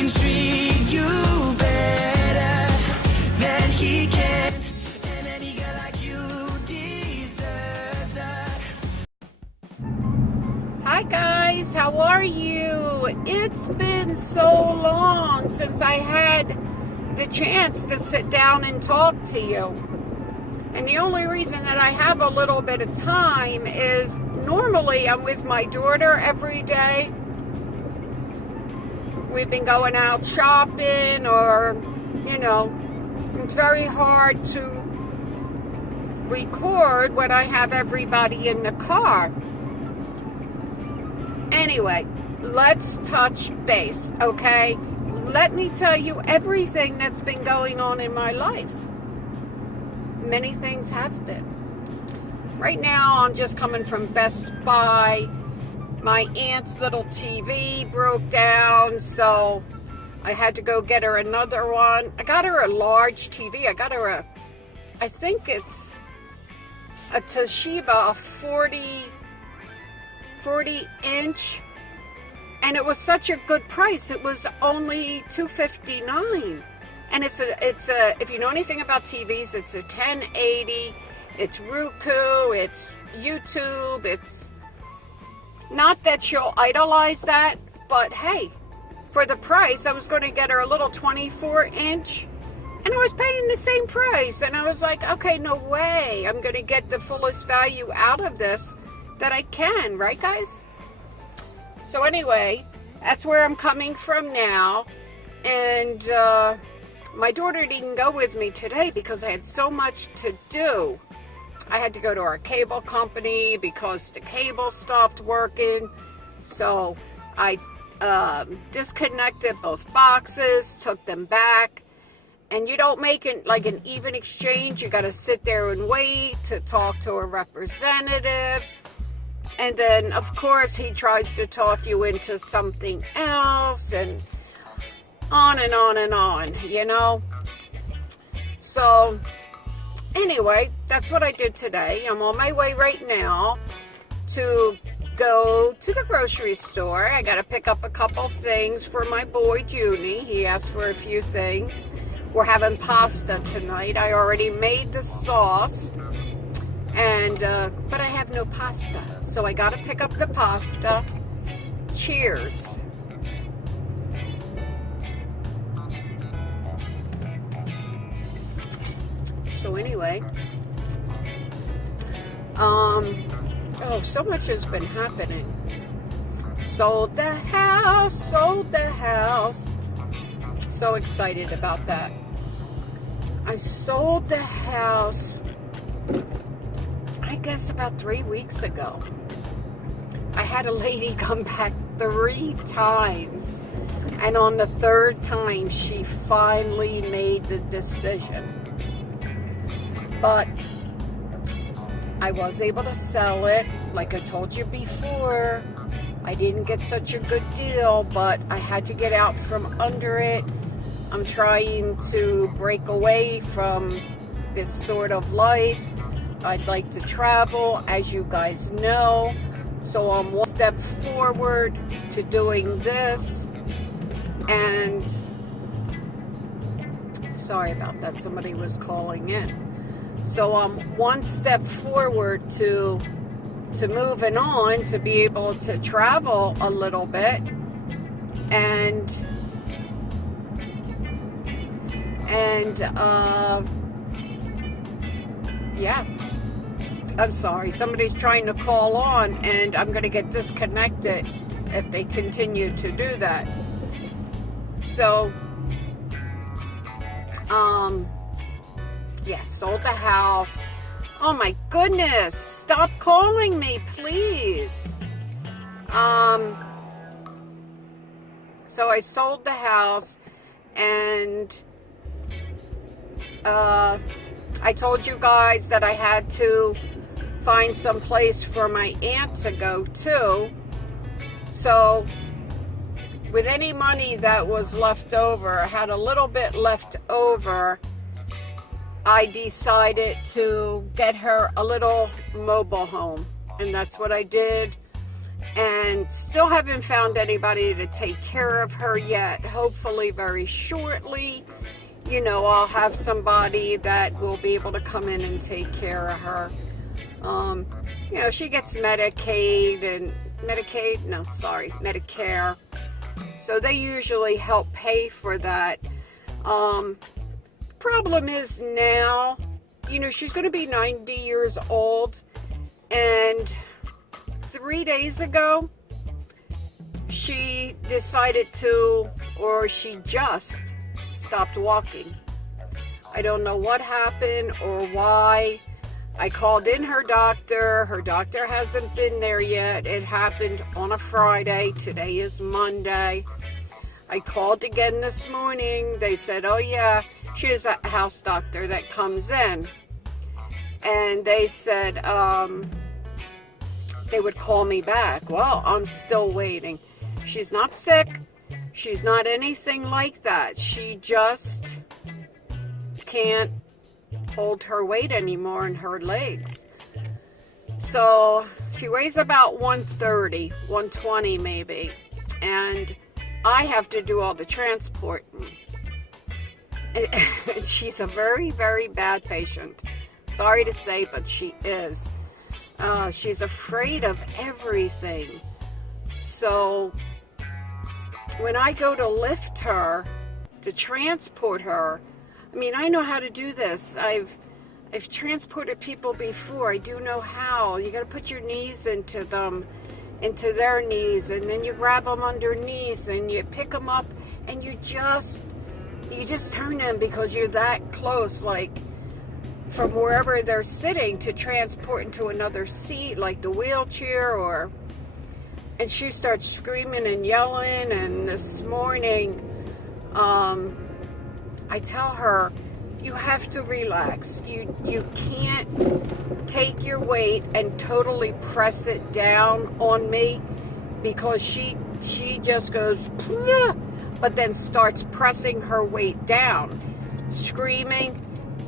can treat you better than he can. And any girl like you deserves that. Hi guys, how are you? It's been so long since I had the chance to sit down and talk to you. And the only reason that I have a little bit of time is normally I'm with my daughter every day. We've been going out shopping or, it's very hard to record when I have everybody in the car. Anyway, let's touch base, okay? Let me tell you everything that's been going on in my life. Many things have been. Right now, I'm just coming from Best Buy. My aunt's little TV broke down, so I had to go get her another one. I got her a large TV. I got her I think it's a Toshiba 40 inch, and it was such a good price. It was only $259, and it's a if you know anything about TVs, it's a 1080. It's Roku. It's YouTube. It's not that you'll idolize that, but hey, for the price, I was going to get her a little 24 inch, and I was paying the same price, and I was like, okay, no way. I'm going to get the fullest value out of this that I can, right guys? So anyway, that's where I'm coming from now. And my daughter didn't go with me today because I had so much to do. I had to go to our cable company because the cable stopped working. So I disconnected both boxes, took them back. And you don't make it like an even exchange. You got to sit there and wait to talk to a representative. And then, of course, he tries to talk you into something else, and on and on and on, So, anyway, that's what I did today. I'm on my way right now to go to the grocery store. I got to pick up a couple things for my boy, Junie. He asked for a few things. We're having pasta tonight. I already made the sauce. And, but I have no pasta, so I gotta pick up the pasta. Cheers. So anyway, so much has been happening. Sold the house. So excited about that. I sold the house, I guess about 3 weeks ago. I had a lady come back 3 times, and on the 3rd time she finally made the decision. But I was able to sell it. Like I told you before, I didn't get such a good deal, but I had to get out from under it. I'm trying to break away from this sort of life. I'd like to travel, as you guys know. So I'm one step forward to doing this. And sorry about that, somebody was calling in. So I'm one step forward to moving on, to be able to travel a little bit. And yeah. I'm sorry, somebody's trying to call on, and I'm going to get disconnected if they continue to do that. So, yeah, sold the house. Oh my goodness, stop calling me, please. So I sold the house, and I told you guys that I had to find some place for my aunt to go to. So with any money that was left over, I had a little bit left over, I decided to get her a little mobile home. And that's what I did. and still haven't found anybody to take care of her yet. Hopefully very shortly, you know, I'll have somebody that will be able to come in and take care of her. You know, she gets Medicare. So they usually help pay for that. Problem is now, you know, she's going to be 90 years old, and 3 days ago, she decided to, or she just stopped walking. I don't know what happened or why. I called in her doctor. Her doctor hasn't been there yet. It happened on a Friday. Today is Monday. I called again this morning. They said, oh yeah, she has a house doctor that comes in. And they said they would call me back. Well, I'm still waiting. She's not sick. She's not anything like that. She just can't hold her weight anymore in her legs. So she weighs about 130, 120 maybe. And I have to do all the transporting. She's a very, very bad patient. Sorry to say, but she is. She's afraid of everything. So when I go to lift her, to transport her, I mean, I know how to do this. I've transported people before. I do know how. You got to put your knees into them, into their knees, and then you grab them underneath, and you pick them up, and you just turn them because you're that close, like from wherever they're sitting to transport into another seat, like the wheelchair, or. And she starts screaming and yelling. And this morning, I tell her, you have to relax. You can't take your weight and totally press it down on me, because she just goes, "Pleh," but then starts pressing her weight down, screaming,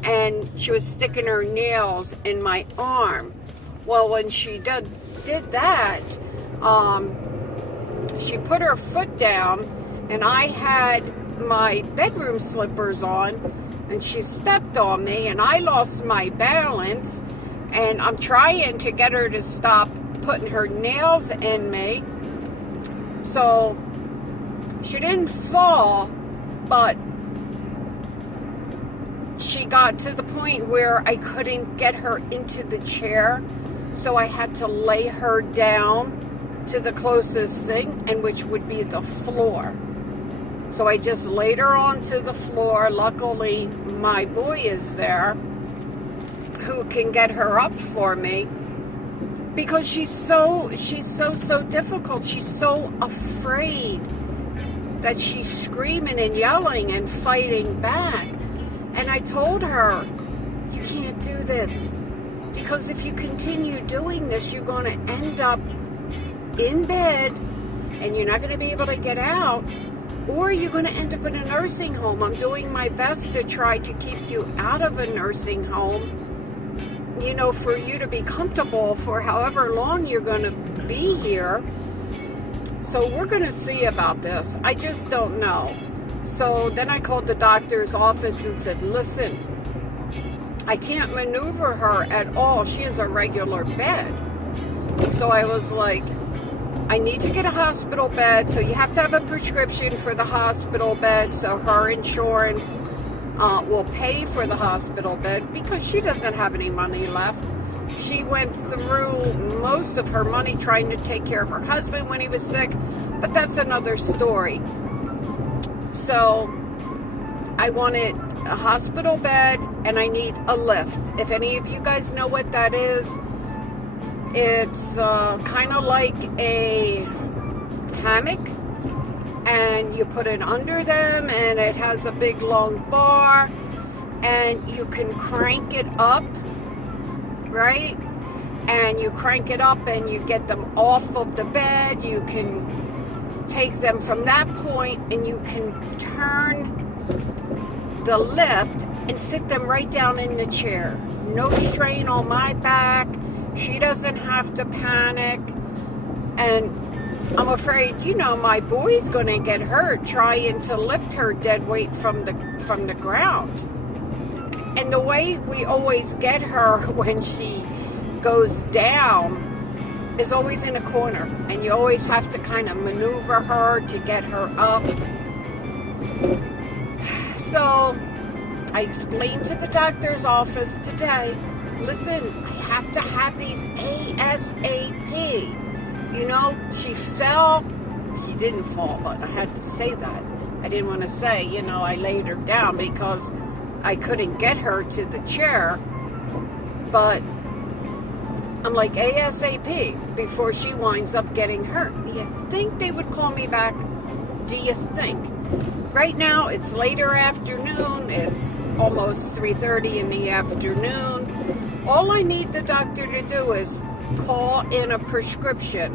and she was sticking her nails in my arm. Well, when she did that, she put her foot down, and I had my bedroom slippers on, and she stepped on me, and I lost my balance, and I'm trying to get her to stop putting her nails in me. So she didn't fall, but she got to the point where I couldn't get her into the chair, so I had to lay her down to the closest thing, and which would be the floor. So I just laid her onto the floor. Luckily, my boy is there who can get her up for me, because she's so difficult. She's so afraid that she's screaming and yelling and fighting back. And I told her, you can't do this, because if you continue doing this, you're going to end up in bed and you're not going to be able to get out, or you're going to end up in a nursing home. I'm doing my best to try to keep you out of a nursing home, you know, for you to be comfortable for however long you're going to be here. So we're going to see about this. I just don't know. So then I called the doctor's office and said, listen, I can't maneuver her at all. She is a regular bed. So I was like, I need to get a hospital bed. So you have to have a prescription for the hospital bed, so her insurance will pay for the hospital bed, because she doesn't have any money left. She went through most of her money trying to take care of her husband when he was sick, but that's another story. So I wanted a hospital bed, and I need a lift. If any of you guys know what that is, it's kind of like a hammock, and you put it under them, and it has a big long bar, and you can crank it up, right? And you crank it up and you get them off of the bed. You can take them from that point, and you can turn the lift and sit them right down in the chair. No strain on my back. She doesn't have to panic. And I'm afraid, my boy's going to get hurt trying to lift her dead weight from the ground. And the way we always get her when she goes down is always in a corner, and you always have to kind of maneuver her to get her up. So I explained to the doctor's office today, listen, I have to have these ASAP. She fell. She didn't fall, but I had to say that. I didn't want to say, I laid her down because I couldn't get her to the chair. But I'm like, ASAP, before she winds up getting hurt. Do you think they would call me back? Do you think? Right now, it's later afternoon. It's almost 3:30 in the afternoon. All I need the doctor to do is call in a prescription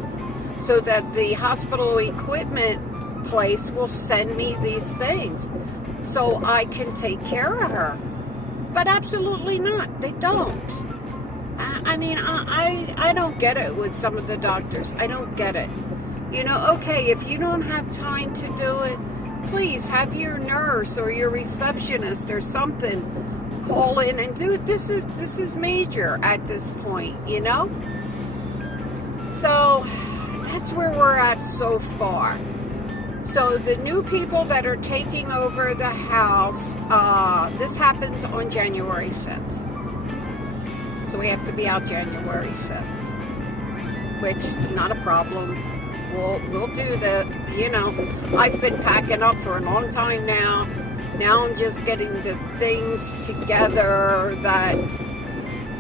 so that the hospital equipment place will send me these things so I can take care of her. But absolutely not. They don't. I don't get it with some of the doctors. I don't get it. Okay, if you don't have time to do it, please have your nurse or your receptionist or something call in and do it. This is major at this point, So that's where we're at so far. So the new people that are taking over the house, this happens on January 5th. So we have to be out January 5th, which not a problem. We'll do that. I've been packing up for a long time now. Now I'm just getting the things together that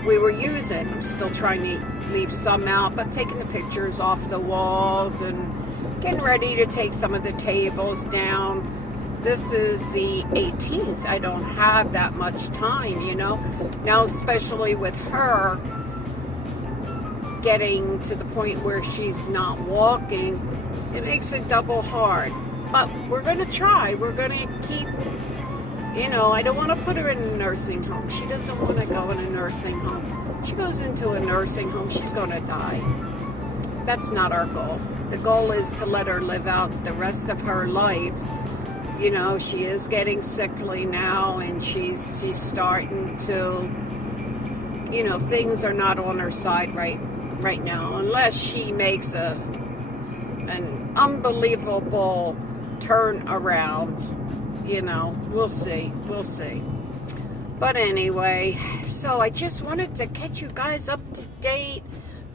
we were using. I'm still trying to leave some out, but taking the pictures off the walls and getting ready to take some of the tables down. This is the 18th. I don't have that much time, Now, especially with her getting to the point where she's not walking, it makes it double hard. But we're going to try. We're going to keep, I don't want to put her in a nursing home. She doesn't want to go in a nursing home. She goes into a nursing home, she's going to die. That's not our goal. The goal is to let her live out the rest of her life. She is getting sickly now, and she's starting to, things are not on her side right now, unless she makes an unbelievable turn around. We'll see. But anyway, so I just wanted to catch you guys up to date,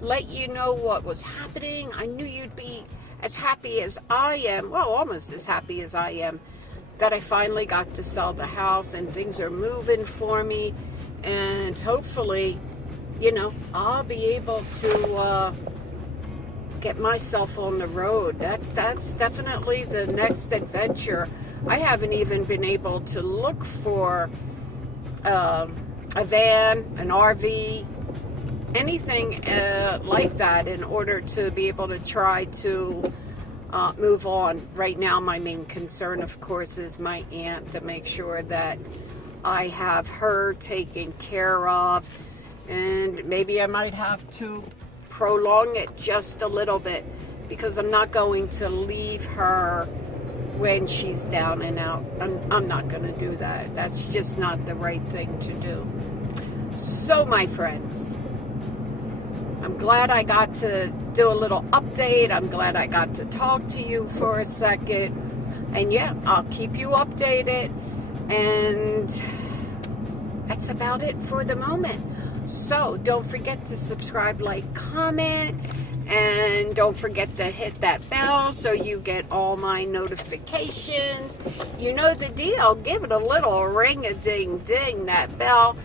let you know what was happening. I knew you'd be as happy as I am, well, almost as happy as I am, that I finally got to sell the house and things are moving for me. And hopefully, I'll be able to get myself on the road. That's definitely the next adventure. I haven't even been able to look for a van, an RV, anything like that in order to be able to try to move on. Right now, my main concern, of course, is my aunt, to make sure that I have her taken care of. And maybe I might have to prolong it just a little bit, because I'm not going to leave her when she's down and out. I'm not going to do that. That's just not the right thing to do. So, my friends, I'm glad I got to do a little update. I'm glad I got to talk to you for a second. And yeah, I'll keep you updated. And that's about it for the moment. So don't forget to subscribe, like, comment. And don't forget to hit that bell so you get all my notifications. You know the deal. Give it a little ring-a-ding-ding, that bell.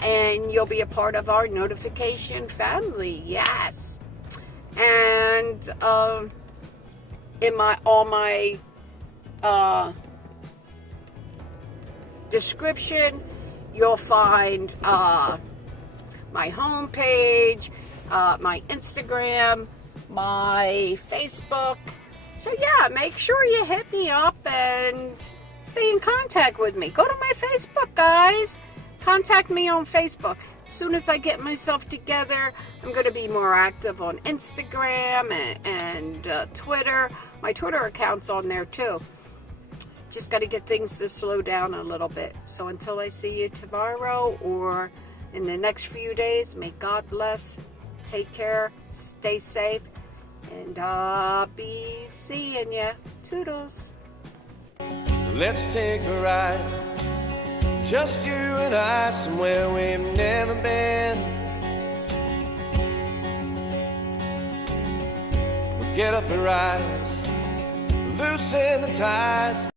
And you'll be a part of our notification family. Yes. And in all my description, you'll find my homepage, my Instagram, my Facebook. So yeah, make sure you hit me up and stay in contact with me. Go to my Facebook, guys. Contact me on Facebook. soon as I get myself together, I'm going to be more active on Instagram and Twitter. My Twitter account's on there too. Just got to get things to slow down a little bit. So until I see you tomorrow or in the next few days, may God bless. Take care. Stay safe. And I'll be seeing ya. Toodles. Let's take a ride, just you and I, somewhere we've never been. We'll get up and rise, loosen the ties.